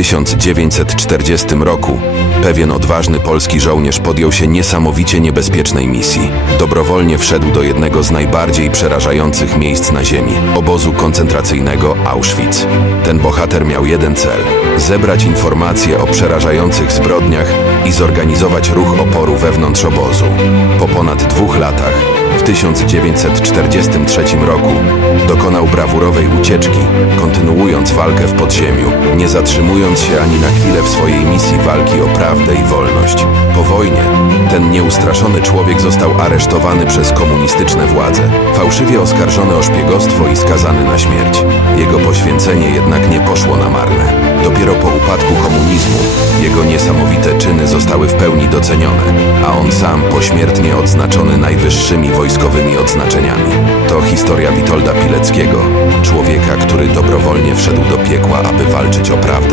1940 roku pewien odważny polski żołnierz podjął się niesamowicie niebezpiecznej misji. Dobrowolnie wszedł do jednego z najbardziej przerażających miejsc na Ziemi obozu koncentracyjnego Auschwitz. Ten bohater miał jeden cel zebrać informacje o przerażających zbrodniach i zorganizować ruch oporu wewnątrz obozu. Po ponad dwóch latach, w 1943 roku, dokonał brawurowej ucieczki, kontynuując walkę w podziemiu, nie zatrzymując się ani na chwilę w swojej misji walki o prawdę i wolność. Po wojnie ten nieustraszony człowiek został aresztowany przez komunistyczne władze, fałszywie oskarżony o szpiegostwo i skazany na śmierć. Jego poświęcenie jednak nie poszło na marne. Dopiero po upadku komunizmu jego niesamowite czyny zostały w pełni docenione, a on sam pośmiertnie odznaczony najwyższymi wojskowymi odznaczeniami. To historia Witolda Pileckiego, człowieka, który dobrowolnie wszedł do piekła, aby walczyć o prawdę.